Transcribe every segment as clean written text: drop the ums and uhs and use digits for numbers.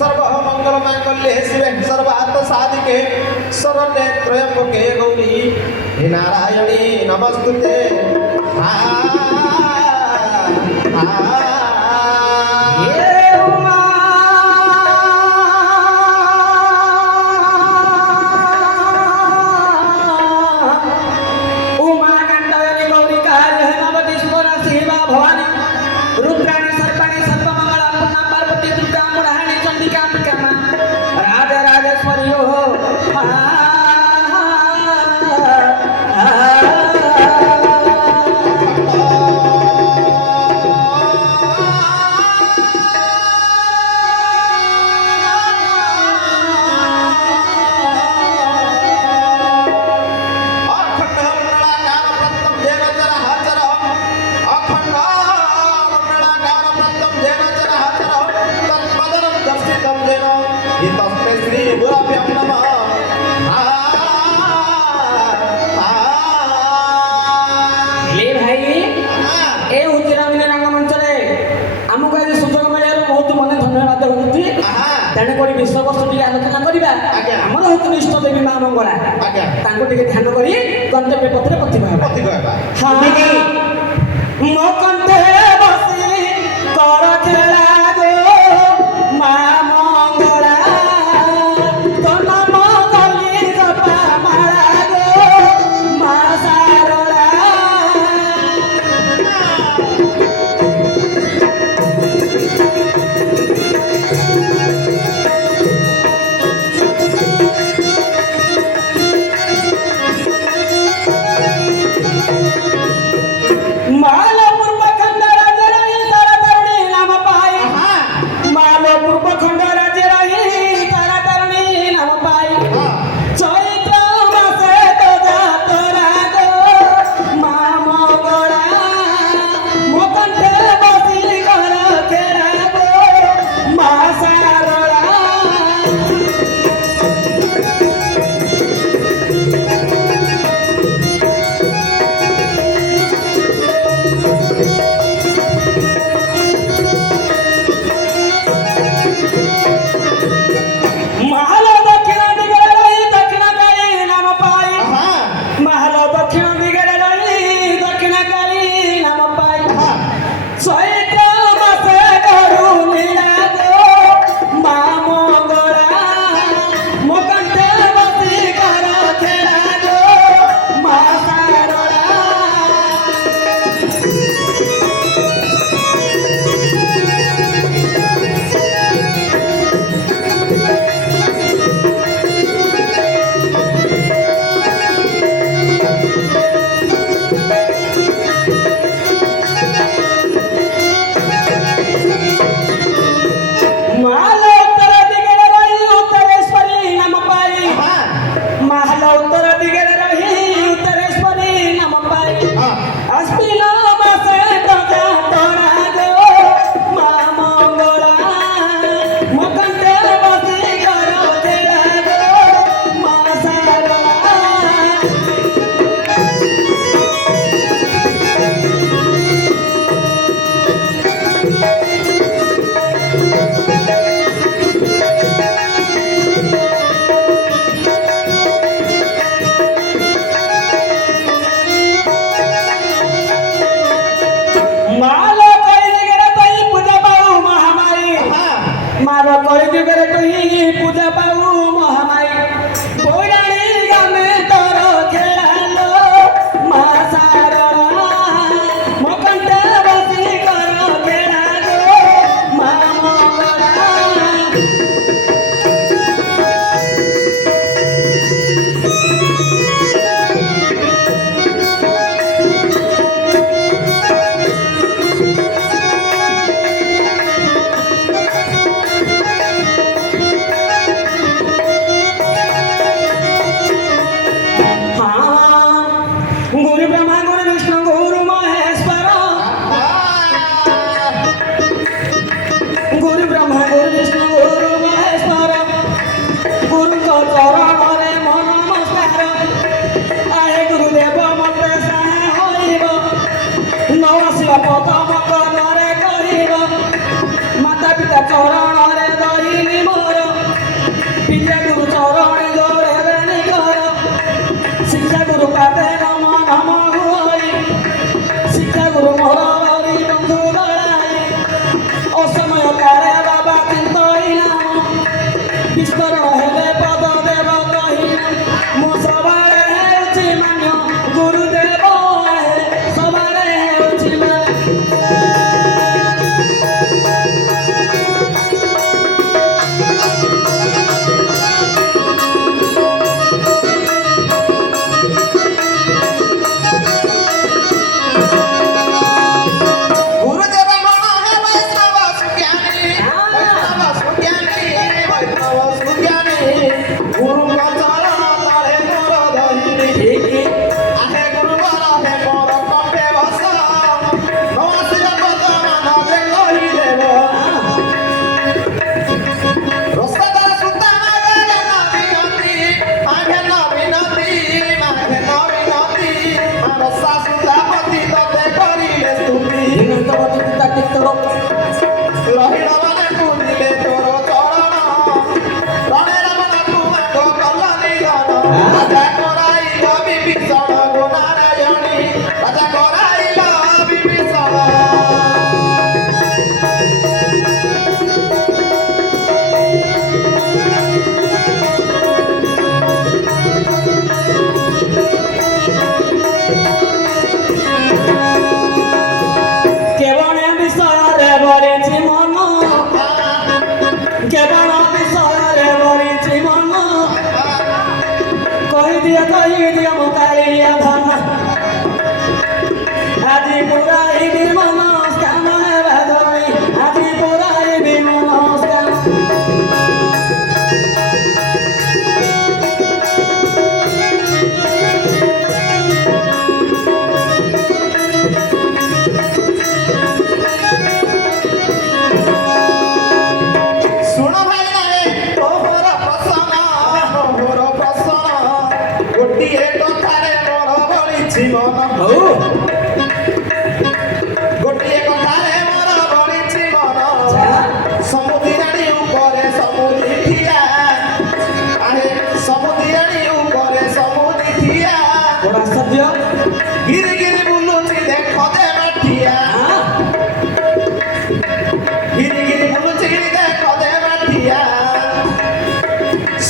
सर्व मंगल मांगल्ये शिवे सर्वार्थ साधिके शरण्ये त्र्यंबके गौरी हे नारायणी नमस्तुते आ तेणुक विषयवस्तु टी आलोचना करवा आमर हूँ इष्ट देवी माँ मंगला ध्यान कर गंतव्य पथरे पथिक मो कंठे बसी कर खेला गो माँ मंगला तो नाम गली जपा माला गो माँ सारला पद मकरे कहिब माता पिता चरण रे दहिनी ମହିଳା ମାନେ ପୂଜିଲେ ତୋର ଚରଣ ରଣେ ରାମ ତାକୁ ମାଗ କଲ ନିଧନ ରାଜା କରାଇଲ ବିଭୀଷଣ ଗୋ ନାରାୟଣୀ ରାଜା କରାଇଲ ବିଭୀଷଣ কেবল বিষୟରେ বলিছি মন কেবল বিষୟରେ বলিছি মন କହିଦିଅ ମୋ କାଳିଆ ଧନ ଆଜି ପୁରାଇବି ମନସ୍କାମ ହେବା ଧରି ଆଜି ପୁରାଇବି ମନସ୍କାମ ଶୁଣ ଭାଇ ନାଇଁ ତୋର ପ୍ରସନ୍ନ ଗୋଟିଏ କଥାରେ ମୋର ବଳିଛି ମନ ହଉ ଗୋଟିଏ କଥାରେ ମୋର ବଳିଛି ମନ ସମୁଦ୍ରାଣୀ ଉପରେ ସମୁଦ୍ରୀ ଠିଆ ଆରେ ସମୁଦ୍ରାଣୀ ଉପରେ ସମୁଦ୍ରୀ ଠିଆ ବଡ଼ ଆଶ୍ଚର୍ଯ୍ୟ ଗିରି ଗିରି ବୁଲୁଛି ଦେଖ ଦେ ମାଠିଆ ଗିରି ଗିରି ବୁଲୁଛି ଦେଖ ଦେ ମାଠିଆ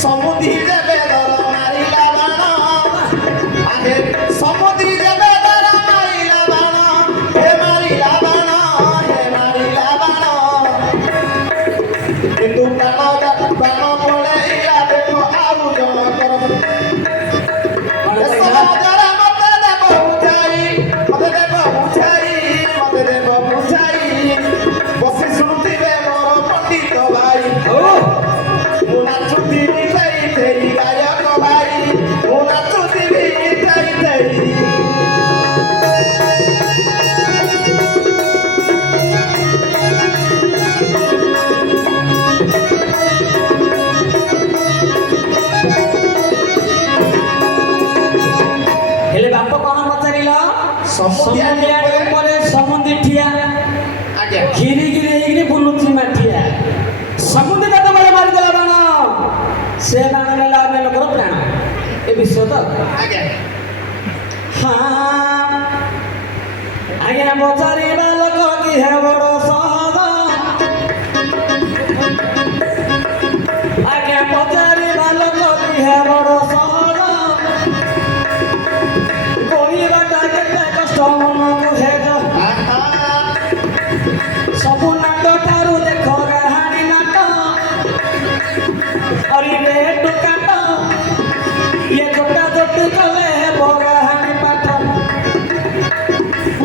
ସମୁଦ୍ରୀ ଦେବେ ଦର ମାରିଲା ବାଣ ଆରେ ସମୁଦ୍ରୀ ଦେବେ ଦର ମାରିଲା ବାଣ ହେ ମାରିଲା ବାଣ ହେ ମାରିଲା ବାଣ କିନ୍ତୁ ପ୍ରାଣ ପଳେଇଲା ଦେଖ ଆଉ ଜଣକର କ'ଣ କହିଲା ସମାଜରେ ମତେ ଦେବ ବୁଝାଇ ମତେ ଦେବ ବୁଝାଇ ମତେ ଦେବ ବୁଝାଇ ବସି ଶୁଣୁଥିବେ ମୋର ପଣ୍ଡିତ ଭାଇ ହଉ ମୁଁ ନାଚୁଥିବି ସେଇ ସେଇ ଗାୟକ ଭାଇ ମୁଁ ନାଚୁଥିବି ସେଇ ସେଇ ହେଲେ ବାପ କ'ଣ ପଚାରିଲ ସମୁଦ୍ରିଆଣୀ ସମୁଦ୍ରିଆଣୀ ଉପରେ ସମୁଦ୍ରୀ ଠିଆ ଆଜ୍ଞା ଘିରି ଘିରି ହେଇକିରି ବୁଲୁଛି ମାଠିଆ ସମୁଦ୍ର କେତେବେଳେ ମାରିଦେଲା ବାଣ ସେ ବାଣ ନେଲା ଆମେ ଲୋକର ପ୍ରାଣ ଏ ବିଷୟ ତ ଆଜ୍ଞା ହଁ ଆଜ୍ଞା ପଚାରିବା ଲୋକ କି ହେ ବଡ଼ ସହଜ ଆଜ୍ଞା ପଚାରିବା ଲୋକ କି ହେ ବଡ଼ ସହଜ କହିବାଟା କେତେ କଷ୍ଟ ମନକୁ ହେଜ ସବୁ ନାଟ ଠାରୁ ଦେଖ କାହାଣୀ ନାଟ ଅରିରେ ଟୁକାଟ ଇଏ ଜୋଟା ଜୋଟି କଲେ ହେବ କାହାଣୀ ପାଠ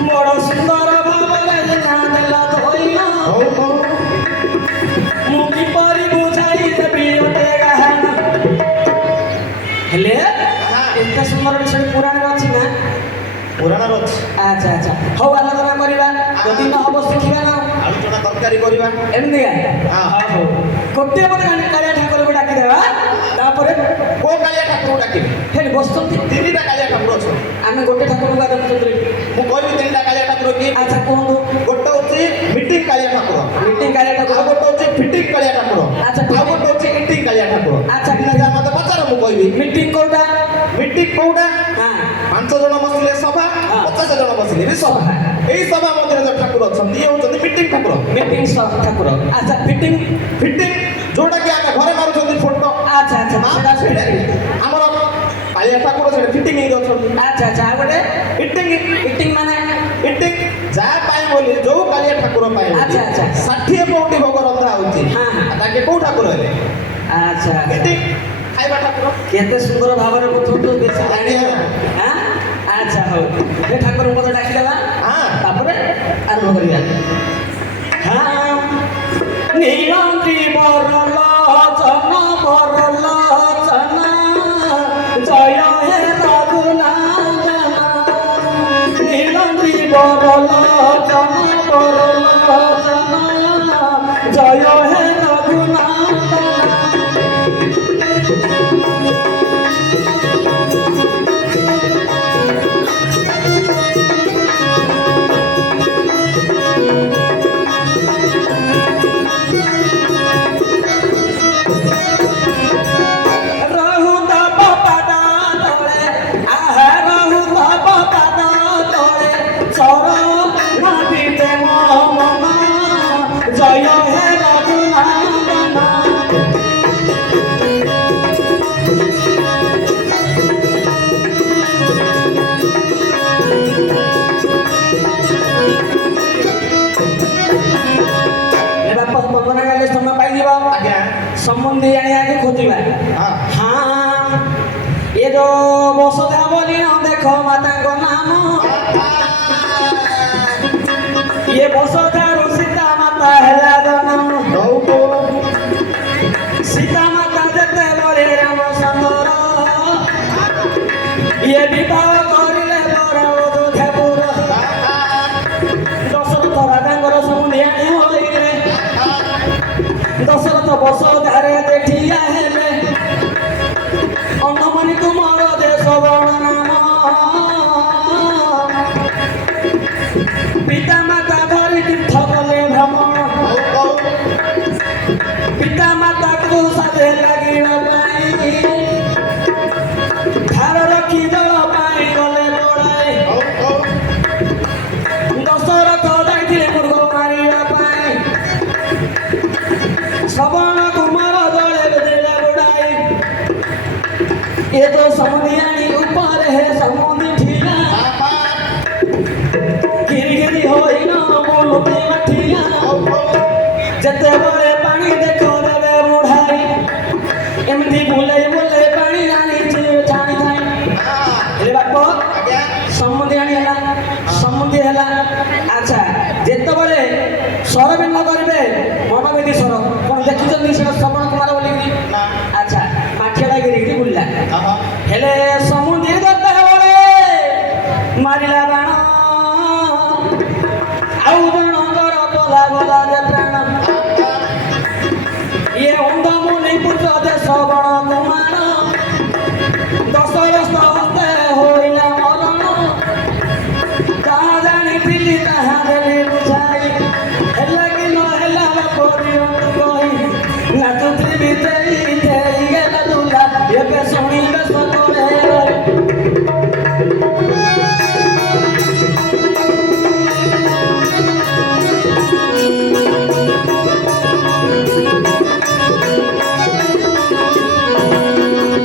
ବଡ଼ ସୁନ୍ଦର ଭାବରେ ନାଁ ଦେଲା ଧୋଇଲ ହଉ ହଉ ମୁଁ କିପରି ବୁଝାଇ ଦେବି ଗୋଟେ କାହାଣୀ ହେଲେ ଏତେ ସୁନ୍ଦର ବିଷୟ ପୁରାଣରେ ଅଛି ନା ପୁରାଣର ଅଛି ଆଚ୍ଛା ଆଚ୍ଛା ହଉ ଆଲୋଚନା କରିବା ଯଦି ନ ହବ ଶିଖିବା ନା ଆଳୁ ଚଣା ତରକାରୀ କରିବା ଏମିତିକା ହଁ। ହଉ ଗୋଟିଏ ବୋଧେ କାଳିଆ ଠାକୁରକୁ ଡାକିଦେବା ତାପରେ କୋଉ କାଳିଆ ଠାକୁରକୁ ଡାକିବି ହେଠି ବସୁଛନ୍ତି ତିନିଟା କାଳିଆ ଠାକୁର ଅଛନ୍ତି ଆମେ ଗୋଟେ ଠାକୁରଙ୍କୁ ଆଗ ଦେଖୁଛନ୍ତି ମୁଁ କହିବି ତିନିଟା କାଳିଆ ଠାକୁର କି ଆଚ୍ଛା କୁହନ୍ତୁ ଗୋଟେ ହଉଛି ମିଟିଂ କାଳିଆ ଠାକୁର ମିଟିଂ କାଳିଆ ଆଉ ଠାକୁର ଗୋଟେ ହଉଛି ଫିଟିଂ କାଳିଆ ଠାକୁର ଆଚ୍ଛା, ଆଉ ଗୋଟେ ହଉଛି ଇଟିଂ କାଳିଆ ଠାକୁର ଆଚ୍ଛା, ତିନିଟା ମତେ ପଚାର ମୁଁ କହିବି ମିଟିଂ କୋଉଟା ମିଟିଂ କୋଉଟା ହଁ 5 ଜଣ ବସିଲେ ସଭା ହଁ। 50 ଜଣ ବସିଲେ ବି ସଭା ଏଇ ସଭା ମଧ୍ୟରେ ଯୋଉ ଠାକୁର ଅଛନ୍ତି ଇଏ ହଉଛନ୍ତି ମିଟିଂ ଠାକୁର ମିଟିଂ ଠାକୁର ଆଚ୍ଛା ଫିଟିଂ ଫିଟିଂ ଯୋଉଟା କି ଆମେ ଘରେ ମାରୁଛନ୍ତି ଫଟୋ ଆଚ୍ଛା ଆଚ୍ଛା ସେଟା ସେଇଟା ଆମର କାଳିଆ ଠାକୁର ସେଟା ଫିଟିଂ ହେଇକି ଅଛନ୍ତି ଆଚ୍ଛା ଆଚ୍ଛା ଆଉ ଗୋଟେ ଇଟିଂ ଫିଟିଂ ମାନେ ଇଟିଂ ଯାହା ପାଇଁ ବୋଲି ଯୋଉ କାଳିଆ ଠାକୁର ପାଇଁ ଆଚ୍ଛା, ଆଚ୍ଛା। 60 ପଉଟି ଭୋଗ ରନ୍ଧା ହଉଛି ହଁ, ହଁ। ତାକେ କୋଉ ଠାକୁର ହେଲେ ଆଚ୍ଛା ଆଚ୍ଛା ଇଟିଂ ଖାଇବା ଠାକୁର କେତେ ସୁନ୍ଦର ଭାବରେ ବୁଝନ୍ତୁ ବେଶୀ ଜାଣିଛ ହାଁ ଆଚ୍ଛା ହଉ ଏ ଠାକୁରଙ୍କୁ ମଧ୍ୟ ଡାକିଦେବା ହଁ। ତାପରେ ଆରମ୍ଭ କରିବା ହଁ ନୀଳନ୍ଦ୍ରୀ ବରଲୋଚନ ବରଲୋଚନ ଜୟ ହେ ରଘୁନାଥନ ନୀଳନ୍ଦ୍ରୀ ବରଲୋଚନ ବରଲୋଚନ ଜୟ হে রঘুনাথ ତମେ ପାଇଯିବ ଆଜ୍ଞା ସମ୍ବନ୍ଧୀ ଆଣିବାକୁ ଖୋଜିବା ହଁ ହଁ ଏ ଯୋଉ ବସୁଧା ବୋଲି ଦେଖ ମାତାଙ୍କ ନାମ ଇଏ ବସୁଧାରୁ ସୀତା ମାତା ହେଲା ଜନ୍ମ ହଉ ହଉ ସୀତା ମାତା ଯେତେବେଳେ ରାମଚନ୍ଦ୍ର ଇଏ ବିବାହ କରିଲେ ବର ଅଯୋଧ୍ୟାପୁର ଦଶରଥ ରାଜାଙ୍କର ସମୁଦିଆଣୀ ହୋଇଲେ ଦଶରଥ ବସୁଧାରେ ଦେଖିଆ ହେଲେ ଅନ୍ଧମଣି ତୁମର ଦେଶ ବଣ ନାମ ପିତା ମାତା ଧରି ତୀର୍ଥ କଲେ ଭ୍ରମଣ ହଉ ପିତା ମାତାକୁ ସାଥେ ଲାଗିବା ପାଇଁ ଧାର ରଖି ଜଳ ପାଇଁ ଗଲେ ପଳାଏ ହଉ ଦଶରଥ ଯାଇଥିଲେ ମୃଗ ମାରିବା ପାଇଁ ଶ୍ରବଣ କୁମାର ଜଳେ ବେଦିରେ ବୁଡ଼ାଇ ଏ ତ ସମୁଦିଆଣୀ ଉପରେ ହେ ସମୁଦି ଠିଆ ଘିରି ଘିରି ହୋଇନ ମୁଲୁକି ମାଠିଆ ଯେତେବେଳେ ପାଣି ଦେଖ ଦେବେ ବୁଢ଼ାଇ ଏମିତି ବୁଲେଇ ବୁଲେଇ ପାଣି ଆଣିଛି ଛାଣିଥାଏ ହେଲେ ବାପ ଆଜ୍ଞା ସମୁଦି ହେଲା ସମୁଦି ହେଲା ଆଚ୍ଛା ଯେତେବେଳେ ସରବିନ୍ଦ କରିବେ ମନବେଦୀ ସ୍ୱର କଣ ଦେଖିଛନ୍ତି ସେଟା ଶ୍ରବଣ କୁମାର ବୋଲିକିରି ନା ଆଚ୍ଛା ମାଠିଆଟା ଗିରିଗିରି ବୁଲିଲା ହଁ ହେଲେ ସମୁଦି ଯେତେବେଳେ ମାରିଲା ବାଣ ଆଉ ଜଣଙ୍କର ପଲା ଗଲା ଯେ ପ୍ରାଣ ଇଏ ଅନ୍ଧମୁନି ପୁତ୍ର ଦେଶ ବଣ କୁମାର ଦଶରଥ ହସ୍ତେ ହୋଇଲା ମରଣ ତାହା ଜାଣିଥିଲି ତାହା ଦେଲି ବୁଝାଇ ହେଲା କି ନ ହେଲା ବାପ ଦିଅନ୍ତୁ କହି ନାଚୁଥିବି ଦେଇ ଦେଇ ଗେଲା ଦୁଲା ଏବେ ଶୁଣିବେ ସତରେ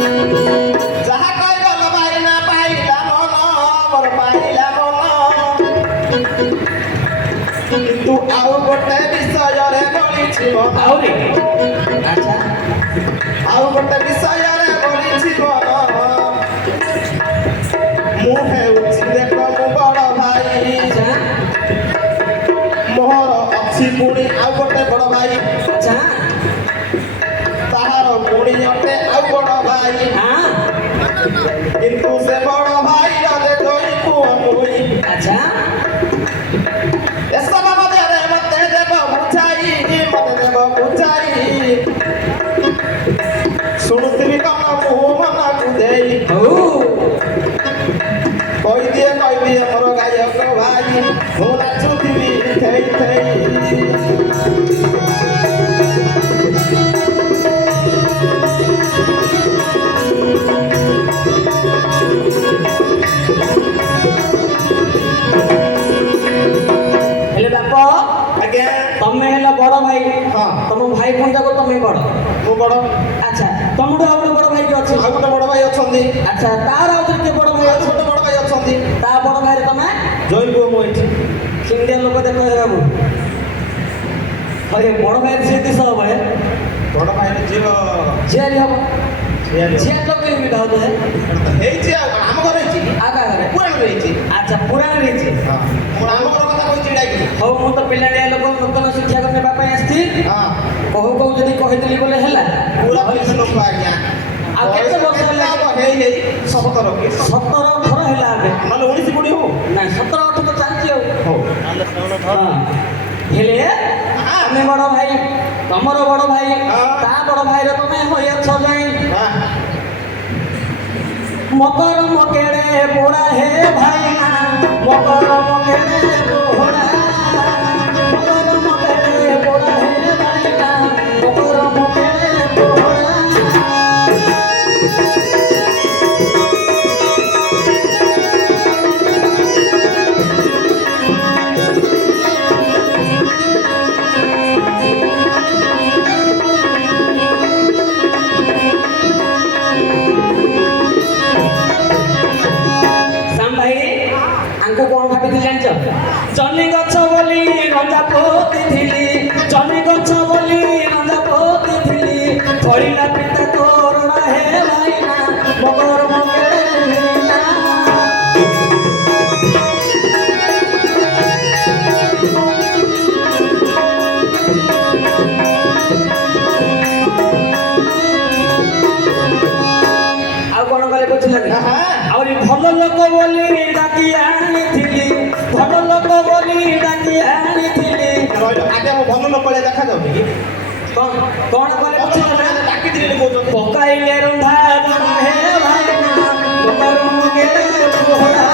ଯାହା କହିଗଲ ଭାଇନା ପାଇଲା ମନ ମୋର ପାଇଲା ମନ କିନ୍ତୁ ଆଉ ଗୋଟେ ବିଷୟରେ ଗଳିଛି ମନ ଆହୁରି ଆଚ୍ଛା ଆଉ ଗୋଟେ ବିଷୟରେ ଗଳିଛି ମନ ମୁଁ ହେଉଛି ଦେଖ ମୁଁ ବଡ଼ ଭାଇ ଆଚ୍ଛା ମୋର ଅଛି ପୁଣି ଆଉ ଗୋଟେ ବଡ଼ ଭାଇ ଆଚ୍ଛା ତାହାର ପୁଣି ଅଟେ ଆଉ ବଡ଼ ଭାଇ ହଁ କିନ୍ତୁ ସେ ବଡ଼ ଭାଇର ଯେ ଦୁଇ ପୁଅ ମୁଇ ଆଚ୍ଛା ଏସବ ମଧ୍ୟରେ ମତେ ଦେବ ବୁଝାଇ ଶୁଣୁଥିବି କଣ ମୁଁ ମନକୁ ଦେଇ ହଉ କହିଦିଏ ମୋର ଗାୟକ ଭାଇ ମୁଁ ନାଚୁଥିବି ଥେଇ ଥେଇ ହେଲେ ବାପ ଆଜ୍ଞା ତମେ ହେଲ ବଡ ଭାଇ ହଁ ତମ ଭାଇ ଭଉଣୀ ଯାକ ତମେ ବଡ ମୁଁ ବଡ଼ ଆଚ୍ଛା ତମଠୁ ଆଉ ଗୋଟେ ବଡ ଭାଇ କି ଅଛି ଆଉ ଗୋଟେ ବଡ଼ ଭାଇ ଅଛନ୍ତି ଆଚ୍ଛା ତାର ଆଉ ଗୋଟେ ବଡ ଭାଇ ଆଉ ଅଛି ଗୋଟେ ବଡ଼ ଭାଇ ଅଛନ୍ତି ତା ବଡ ଭାଇରେ ତମେ ଜୈନ ପୁଅ ମୁଁ ଏଠି କିଣ୍ଡିଆ ଲୋକ ଦେଖ ହେ ବାବୁ ହଏ ବଡ ଭାଇ ସେ ଦିଶ ହବ ହେ ବଡ଼ ଭାଇର ଝିଅ ଝିଆରି ହବ ଝିଆରୀ ହବ। ଝିଆରି ଲୋକ ଏମିତି ହବ ହେ ଏଇଟା ତ ହେଇଛି ଆଉ କଣ ଆମ ଘରେ ହେଇଛି ଆଉ କାହା ଘରେ ପୁରାଣରେ ହେଇଛି ଆଚ୍ଛା ପୁରାଣ ହେଇଛି ହଁ ମୁଁ ଆମ ଘର କଥା କହିଛି ଡାକି ହଉ ମୁଁ ତ ପିଲାଟିଆ ଲୋକ ନୂତନ ଶିକ୍ଷା ନେବା ପାଇଁ ଆସିଛି ହଁ କହୁ କହୁ ଯଦି କହିଦେଲି ବୋଲେ ହେଲା ପୁରା ବୟସ ଲୋକ ଆଜ୍ଞା ଆଉ କେତେ ବର୍ଷ ହେଲା? ହେଇ ହେଇ 17 କି 17 18 ହେଲା ଏବେ ନହେଲେ 19 କୋଡିଏ ହଉ ନାଇଁ 17 18 ତ ଚାଲିଛି ଆଉ ହଉ ହଁ ହେଲେ ଆମେ ବଡ ଭାଇ ତମର ବଡ ଭାଇ ତା ବଡ ଭାଇର ତମେ ହୋଇଅଛ ଯାଇ ମକର ମକେଡେ ପୋଡ଼ା ହେ ଭାଇନା ମକର ମକେଡେ ପୋଡ଼ା ମକର ମକେଡେ ପୋଡ଼ା ହେ ଭାଇନା ମକର ମକେଡେ ପୋଡ଼ା ଶ୍ୟାମ ଭାଇ ଆଙ୍କୁ କଣ ଭାବିଥିଲି ଜାଣିଛ ଜହ୍ନିଙ୍କ ବୁଝିଲେ କି? ଆହା। ଆହୁରି ଭଲ ଲୋକ ବୋଲି ଡାକି ଆଣିଥିଲି, ଭଲ ଲୋକ ବୋଲି ଡାକି ଆଣିଥିଲି। ରହିଲ ଆଜ୍ଞା ମୁଁ ଭଲ ଲୋକ ଭଳିଆ ଦେଖାଯାଉନି କି କଣ କଣ କଲେ ଭଲ ଲୋକ ଭଳିଆ ଡାକିଥିଲି ବୋଲି କହୁଛନ୍ତି ପକାଇଲେ ରୁନ୍ଧା ହେ ଭାଇନା ଲୋକରୁ ମୁଗେ ପୋହଳା।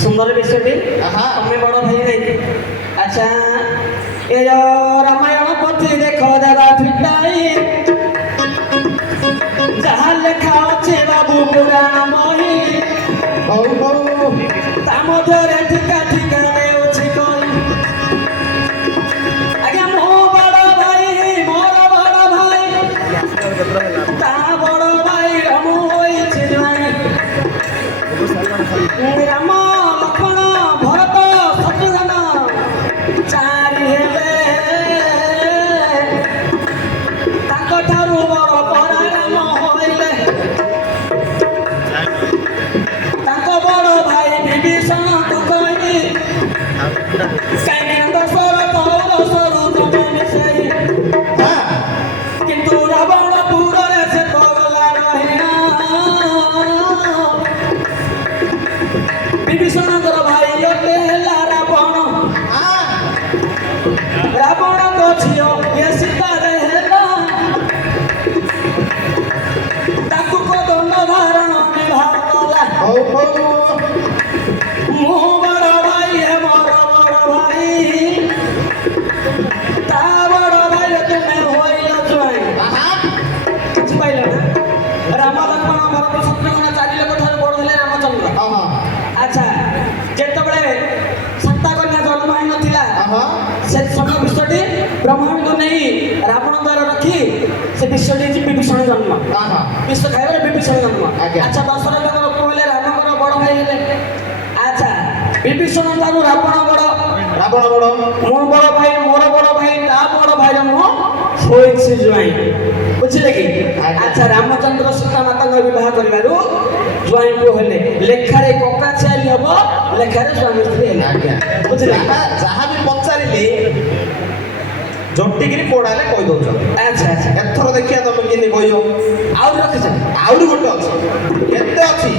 ସୁନ୍ଦର ବିଷୟଟି ଆହା। ତମେ ବଡ଼ ଭାଇ ନାହିଁ। ଆଚ୍ଛା ଏ ଯୋଉ ରାମାୟଣ ପୋଥି ଦେଖ ଦେବା ଫିଟାଇ ଯାହା ଲେଖା ଅଛି ବାବୁ ପୁରାଣ ବହି ହଉ ହଉ ତା ମଧ୍ୟରେ ଠିକା ଠିକା ନେଉଛି କହି। ଆଜ୍ଞା ମୋ ବଡ଼ ଭାଇ ମୋର ବଡ଼ ଭାଇ ତା ବଡ଼ ଭାଇ ମୁଁ ହୋଇଛି ଭାଇ। ରାମ ଲକ୍ଷ୍ମଣ ଭରତ ଶତ୍ରୁଘ୍ନ ଚାରି ହେଲେ ତାଙ୍କ ଠାରୁ ବଡ଼ ପରା ରାମ ହୋଇଲେ। ତାଙ୍କ ବଡ଼ ଭାଇ ବିଭୀଷଣକୁ କହି କାହିଁକି ଦଶରଥ ଔରସରୁ ତମେ ମିଶାଇ ହଁ କିନ୍ତୁ ରାବଣପୁରରେ ସେ ପଗଲା ରହିଲା। ବିଭୀଷଣଙ୍କର ଭାଇ ଅଟେ ହେଲା ରାବଣ, ରାବଣଙ୍କ ଝିଅ ଏ ସୀତାରେ ହେଲା। ତାକୁ ଦଣ୍ଡ ଧାରଣ ବିବାହ କଲା। ହଉ ହଉ ମୁଁ ବଡ଼ ଭାଇ ହେ ମୋର ବଡ଼ ଭାଇ ତା ବଡ଼ ଭାଇ ତୁମେ ହୋଇଲ ଜ୍ୱାଇଁ। ଆହା ବୁଝିପାରିଲ ନା? ରାମ ଲକ୍ଷ୍ମଣ ଭରତ ଶତ୍ରୁଘ୍ନ ଚାରି ଲୋକ ଠାରୁ ବଡ଼ ହେଲେ ରାମଚନ୍ଦ୍ର। ଆହା ଆଚ୍ଛା ଯେତେବେଳେ ସନ୍ତା କନ୍ୟା ଜନ୍ମ ହେଇନଥିଲା ଆହା ସେ ସମୟ ବିଶ୍ୱଟି ବ୍ରହ୍ମାଣ୍ଡକୁ ନେଇ ରାବଣ ଦ୍ୱାରା ରଖି ସେ ବିଶ୍ୱଟି ହେଇଛି ବିଭୀଷଣ ଜନ୍ମ। ଆହା ବିଶ୍ୱ ଖାଇବାରେ ବିଭୀଷଣ ଜନ୍ମ। ଆଜ୍ଞା। ଆଚ୍ଛା ଦଶରଥଙ୍କର ପୁଅ ହେଲେ ରାମଙ୍କର ବଡ଼ ଭାଇ ହେଲେ। ଆଚ୍ଛା ବିଭୀଷଣ ଠାରୁ ରାବଣ ବଡ଼, ରାବଣ ବଡ଼ ମୋ ବଡ଼ ଭାଇ ମୋର ବଡ଼ ଭାଇ ତା ବଡ଼ ଭାଇର ମୁଁ ହୋଇଛି ଜ୍ୱାଇଁ। ବୁଝିଲେ କି? ଆଜ୍ଞା। ଆଚ୍ଛା ରାମଚନ୍ଦ୍ର ସୀତା ମାତାଙ୍କ ବିବାହ କରିବାରୁ ଜ୍ୱାଇଁ ପୁଅ ହେଲେ। ଲେଖାରେ କକା ଚାଲି ହବ, ଲେଖାରେ ସ୍ୱାମୀ ସ୍ତ୍ରୀ ହେଲେ। ଆଜ୍ଞା ବୁଝିଲେ? ଯାହା ବି ପଚାରିଲି ଜଟିକିରି ପୋଡ଼ାଲେ କହିଦଉଛ ଆଚ୍ଛା ଆଚ୍ଛା ଏଥର ଦେଖିବା ତମେ କେମିତି କହିବ ଆଉ ରଖିଛ ଆହୁରି ଗୋଟେ ଅଛି କେତେ ଅଛି